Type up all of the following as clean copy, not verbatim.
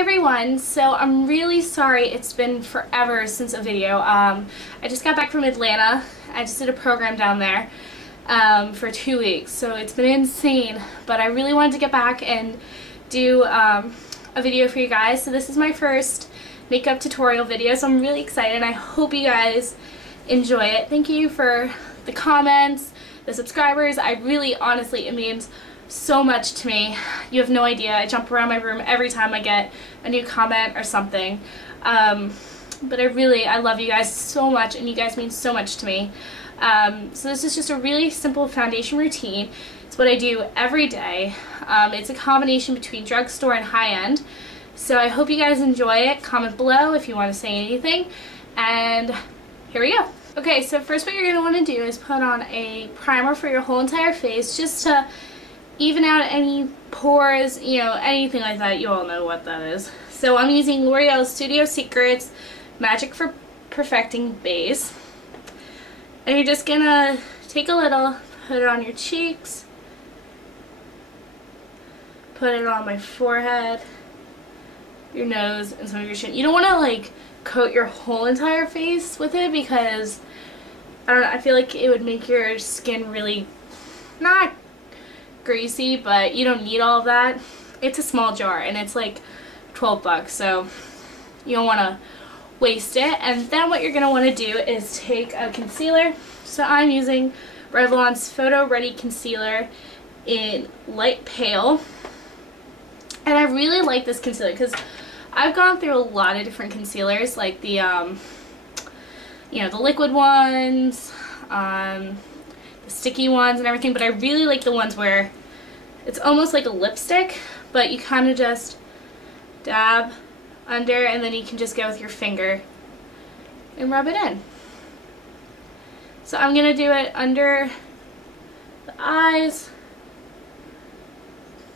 Hey everyone, so I'm really sorry it's been forever since a video. I just got back from Atlanta. I just did a program down there for 2 weeks, so it's been insane, but I really wanted to get back and do a video for you guys. So this is my first makeup tutorial video, so I'm really excited. I hope you guys enjoy it. Thank you for the comments, the subscribers. I really, honestly, it means so much to me. You have no idea. I jump around my room every time I get a new comment or something. But I love you guys so much, and you guys mean so much to me. So this is just a really simple foundation routine. It's what I do every day. It's a combination between drugstore and high-end. So I hope you guys enjoy it. Comment below if you want to say anything. And here we go. Okay, so first what you're going to want to do is put on a primer for your whole entire face, just to even out any pores, you know, anything like that. You all know what that is. So I'm using L'Oreal Studio Secrets Magic for Perfecting Base. And you're just going to take a little, put it on your cheeks, put it on my forehead, your nose, and some of your chin. You don't want to like coat your whole entire face with it because I don't know, I feel like it would make your skin really not greasy, but you don't need all of that. It's a small jar and it's like 12 bucks, so you don't want to waste it. And then what you're going to want to do is take a concealer. So I'm using Revlon's Photo Ready Concealer in Light Pale. And I really like this concealer because I've gone through a lot of different concealers, like the you know, the liquid ones, the sticky ones and everything, but I really like the ones where it's almost like a lipstick, but you kind of just dab under and then you can just go with your finger and rub it in. So I'm going to do it under the eyes,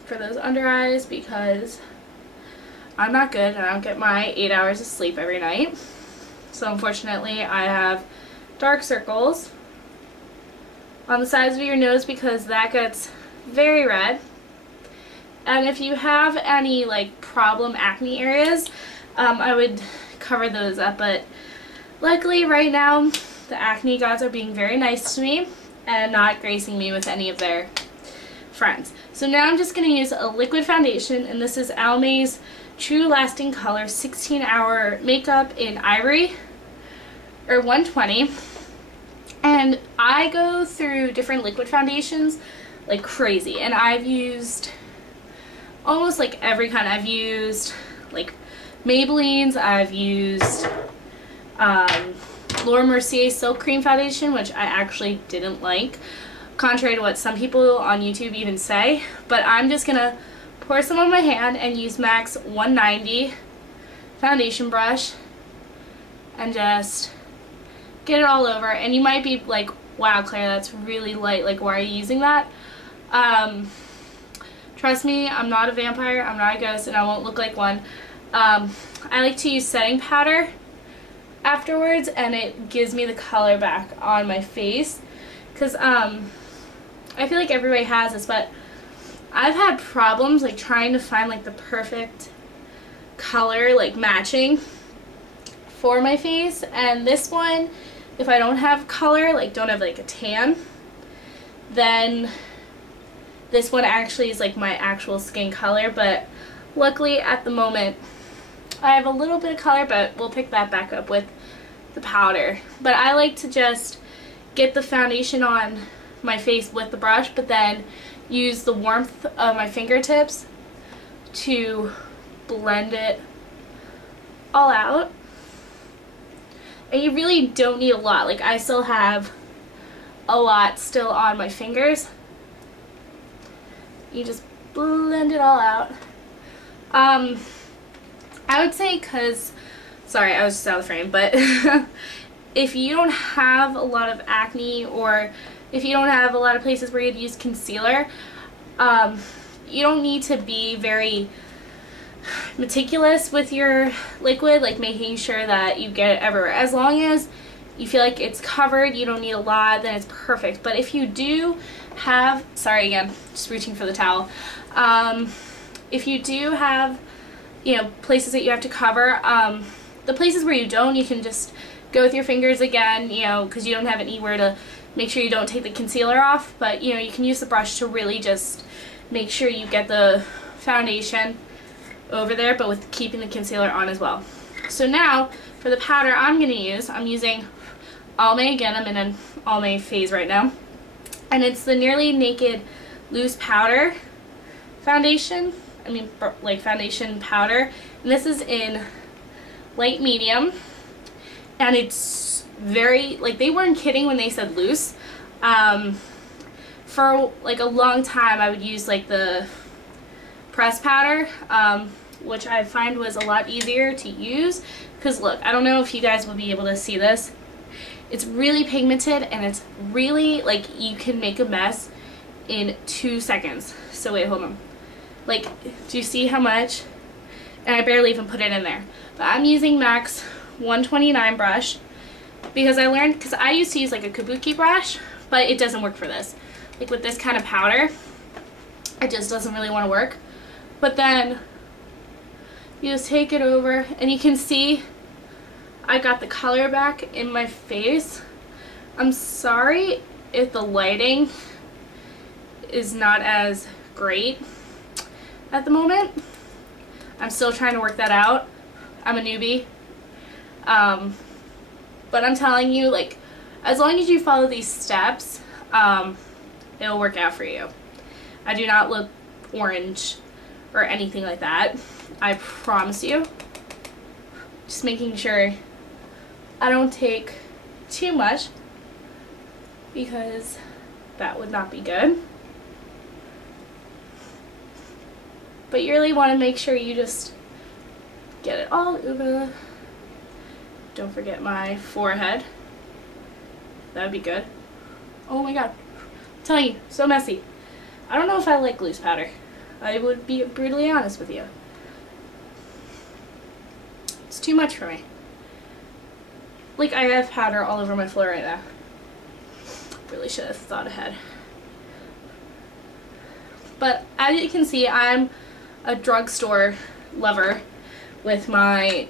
for those under eyes, because I'm not good and I don't get my 8 hours of sleep every night. So unfortunately I have dark circles on the sides of your nose because that gets very red. And if you have any like problem acne areas, I would cover those up, but luckily right now the acne gods are being very nice to me and not gracing me with any of their friends. So now I'm just going to use a liquid foundation, and this is Almay's True Lasting Color 16-Hour Makeup in Ivory, or 120. And I go through different liquid foundations like crazy, and I've used almost like every kind. I've used like Maybelline's, I've used Laura Mercier Silk Cream Foundation, which I actually didn't like, contrary to what some people on YouTube even say. But I'm just gonna pour some on my hand and use MAC's 190 foundation brush and just get it all over. And you might be like, wow Claire, that's really light, like why are you using that? Trust me, I'm not a vampire, I'm not a ghost, and I won't look like one. I like to use setting powder afterwards, and it gives me the color back on my face, because I feel like everybody has this, but I've had problems like trying to find like the perfect color, like matching for my face. And this one, if I don't have color, like don't have like a tan, then this one actually is like my actual skin color. But luckily at the moment I have a little bit of color, but we'll pick that back up with the powder. But I like to just get the foundation on my face with the brush, but then use the warmth of my fingertips to blend it all out. And you really don't need a lot. Like I still have a lot still on my fingers. You just blend it all out. I would say, because, sorry, I was just out of the frame, but if you don't have a lot of acne, or if you don't have a lot of places where you'd use concealer, you don't need to be very meticulous with your liquid, like making sure that you get it everywhere. As long as you feel like it's covered, you don't need a lot, then it's perfect. But if you do have, sorry again, just reaching for the towel, if you do have you know, places that you have to cover. The places where you don't, you can just go with your fingers again, you know, because you don't have anywhere to make sure you don't take the concealer off. But, you know, you can use the brush to really just make sure you get the foundation over there, but with keeping the concealer on as well. So now, for the powder I'm using Almay. Again, I'm in an Almay phase right now. And it's the Nearly Naked Loose Powder foundation. Like foundation powder. And this is in light medium. And it's very, like, they weren't kidding when they said loose. For like a long time I would use like the press powder, which I find was a lot easier to use. Because look, I don't know if you guys will be able to see this. It's really pigmented and it's really, like, you can make a mess in 2 seconds. So wait, hold on. Like, do you see how much? And I barely even put it in there. But I'm using MAC's 129 brush because I learned, because I used to use like a kabuki brush, but it doesn't work for this. Like with this kind of powder, it just doesn't really want to work. But then you just take it over and you can see I got the color back in my face. I'm sorry if the lighting is not as great at the moment. I'm still trying to work that out. I'm a newbie. But I'm telling you, like, as long as you follow these steps, it'll work out for you. I do not look orange or anything like that. I promise you. Just making sure I don't take too much because that would not be good. But you really want to make sure you just get it all over. Don't forget my forehead. That would be good. Oh my god. I'm telling you, so messy. I don't know if I like loose powder. I would be brutally honest with you. It's too much for me. Like, I have powder all over my floor right now. Really should have thought ahead. But as you can see, I'm a drugstore lover with my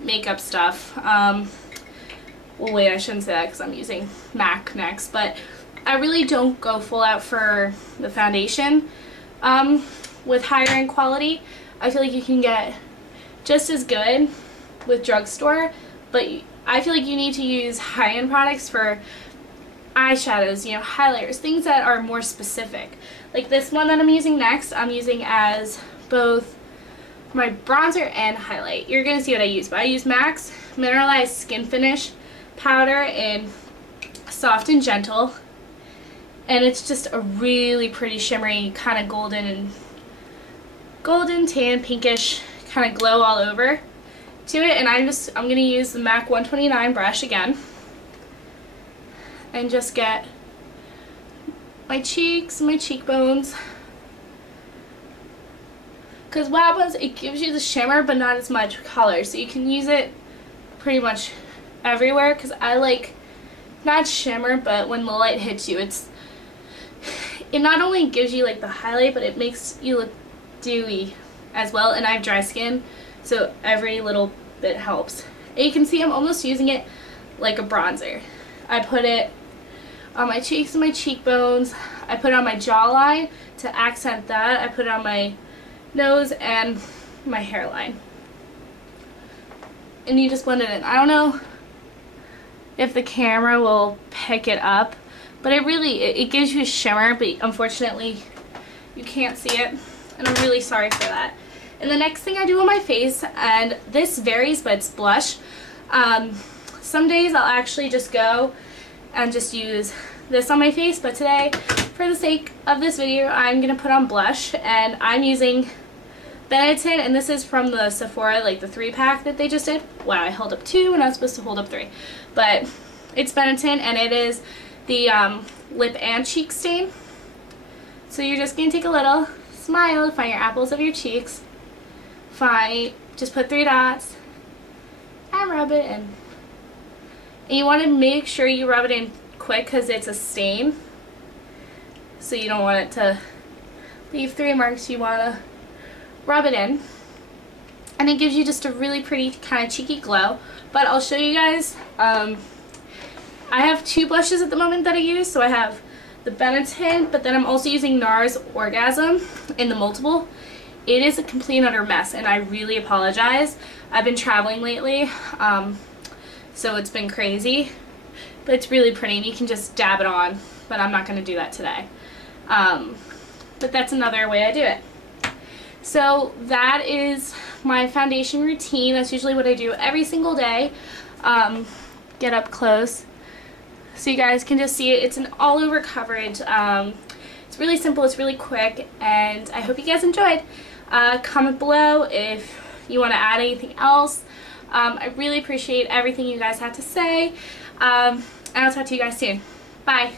makeup stuff. Well, wait, I shouldn't say that because I'm using MAC next, but I really don't go full out for the foundation. With higher end quality, I feel like you can get just as good with drugstore, but I feel like you need to use high-end products for eyeshadows, you know, highlighters, things that are more specific. Like this one that I'm using next, I'm using as both my bronzer and highlight. You're going to see what I use, but I use MAC's Mineralized Skinfinish powder in Soft and Gentle, and it's just a really pretty shimmery kind of golden tan pinkish kind of glow all over to it. And I'm going to use the MAC 129 brush again and just get my cheeks, my cheekbones. Because what happens, it gives you the shimmer but not as much color, so you can use it pretty much everywhere. Because I like, not shimmer, but when the light hits you, it not only gives you like the highlight, but it makes you look dewy as well. And I have dry skin, so every little bit helps. And you can see I'm almost using it like a bronzer. I put it on my cheeks and my cheekbones. I put it on my jawline to accent that. I put it on my nose and my hairline. And you just blend it in. I don't know if the camera will pick it up, but it gives you a shimmer, but unfortunately you can't see it, and I'm really sorry for that. And the next thing I do on my face, and this varies, but it's blush. Some days I'll actually just go and just use this on my face, but today, for the sake of this video, I'm going to put on blush, and I'm using Benetint, and this is from the Sephora, like the 3-pack that they just did. Wow, I held up 2 and I was supposed to hold up 3. But it's Benetint, and it is the lip and cheek stain. So you're just going to take a little, smile, find your apples of your cheeks, just put 3 dots, and rub it in. And you want to make sure you rub it in quick because it's a stain. So you don't want it to leave 3 marks. You want to rub it in. and it gives you just a really pretty kind of cheeky glow. But I'll show you guys. I have two blushes at the moment that I use. So I have the Benetint, but then I'm also using NARS Orgasm in the multiple. It is a complete and utter mess, and I really apologize. I've been traveling lately, so it's been crazy, but it's really pretty, and you can just dab it on, but I'm not going to do that today. But that's another way I do it. So that is my foundation routine. That's usually what I do every single day. Get up close so you guys can just see it. It's an all-over coverage. It's really simple, it's really quick, and I hope you guys enjoyed. Comment below if you want to add anything else. I really appreciate everything you guys had to say, and I'll talk to you guys soon. Bye!